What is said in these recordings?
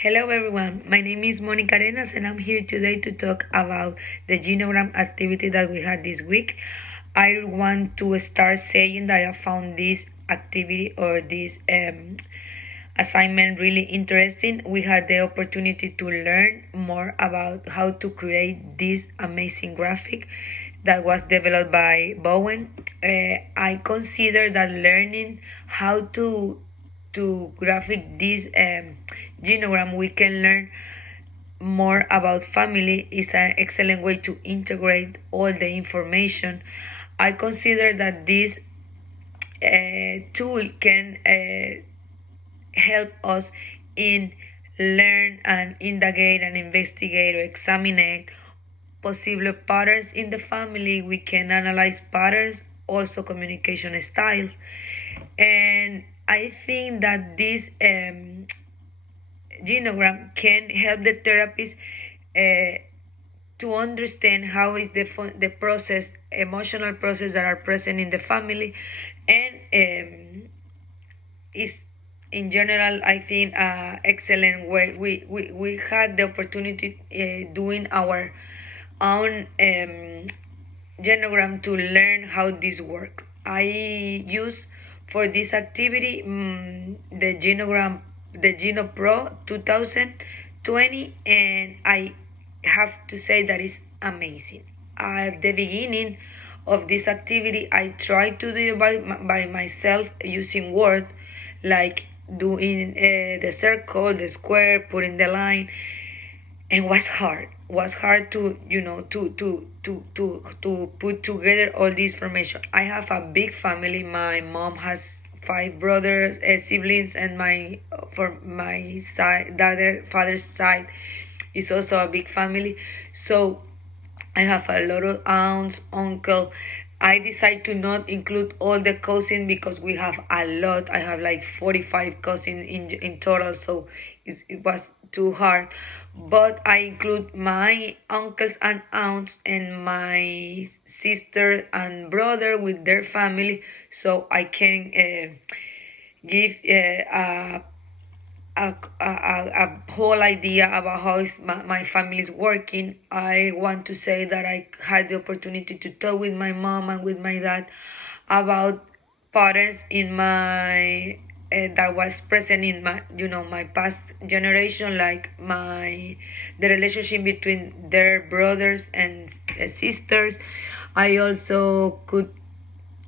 Hello everyone, my name is Monica Arenas and I'm here today to talk about the Genogram activity that we had this week. I want to start saying that I found this activity or this assignment really interesting. We had the opportunity to learn more about how to create this amazing graphic that was developed by Bowen. I consider that learning how to graphic this genogram, we can learn more about family. Is an excellent way to integrate all the information. I consider that this tool can help us in learn and indagate and investigate or examine possible patterns in the family. We can analyze patterns, also communication styles, and I think that this genogram can help the therapist to understand how is the process, emotional process that are present in the family, and is in general, I think, excellent way. We had the opportunity doing our own genogram to learn how this works. I use for this activity the Genogram, the Geno Pro 2020, and I have to say that it's amazing. At the beginning of this activity, I tried to do it by myself using Word, like doing the circle, the square, putting the line, and was hard to to put together all this information. I have a big family. My mom has five brothers, siblings, and my for my side, the other father's side, is also a big family. So I have a lot of aunts, uncle. I decide to not include all the cousins because we have a lot. I have like 45 cousins in total, so it was too hard. But I include my uncles and aunts and my sister and brother with their family, so I can give a whole idea about how is my family is working. I want to say that I had the opportunity to talk with my mom and with my dad about patterns in my that was present in my my past generation, like the relationship between their brothers and sisters. I also could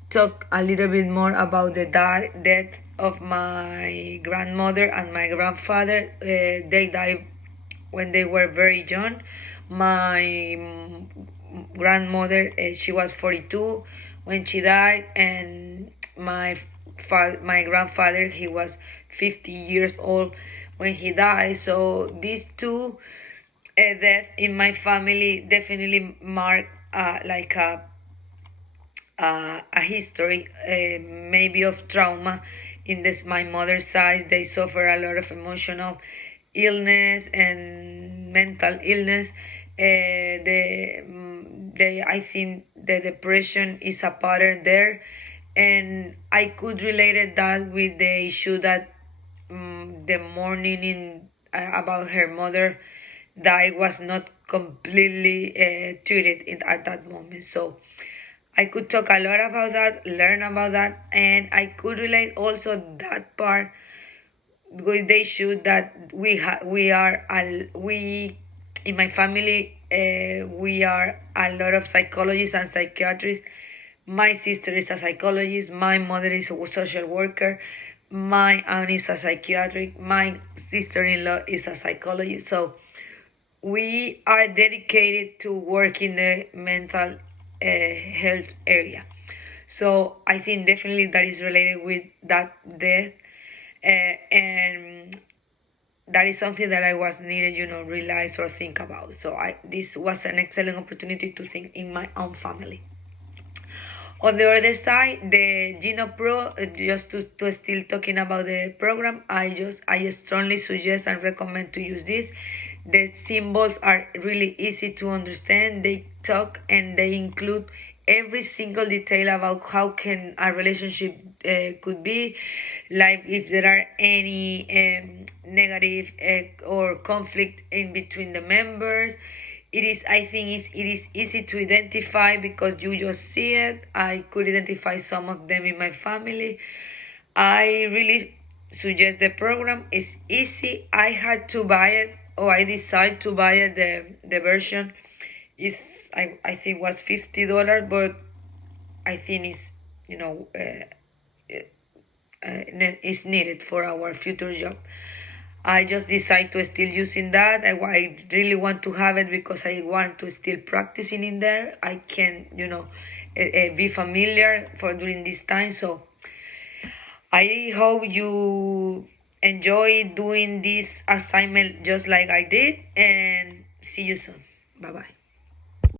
talk a little bit more about the death of my grandmother and my grandfather. They died when they were very young. My grandmother, she was 42 when she died, and my grandfather, he was 50 years old when he died. So these two deaths in my family definitely mark like a history, maybe of trauma. In this my mother's side, they suffer a lot of emotional illness and mental illness. They I think the depression is a pattern there, and I could relate that with the issue that the morning in about her mother died was not completely treated at that moment. So I could talk a lot about that, learn about that, and I could relate also that part with the issue that we in my family, we are a lot of psychologists and psychiatrists. My sister is a psychologist, my mother is a social worker, my aunt is a psychiatric, my sister-in-law is a psychologist. So we are dedicated to work in the mental health area. So I think definitely that is related with that death, and that is something that I was needed, realize or think about. So this was an excellent opportunity to think in my own family. On the other side, the Geno Pro, just to still talking about the program, I strongly suggest and recommend to use this. The symbols are really easy to understand. They talk and they include every single detail about how can a relationship could be. like if there are any negative or conflict in between the members. I think it is easy to identify because you just see it. I could identify some of them in my family. I really suggest the program. It's easy. I had to buy it, or I decided to buy it. The version is, I think was $50, but I think it's, is needed for our future job. I just decide to still using that. I really want to have it because I want to still practicing in there. I can, be familiar for during this time. So I hope you enjoy doing this assignment just like I did, and see you soon. Bye bye.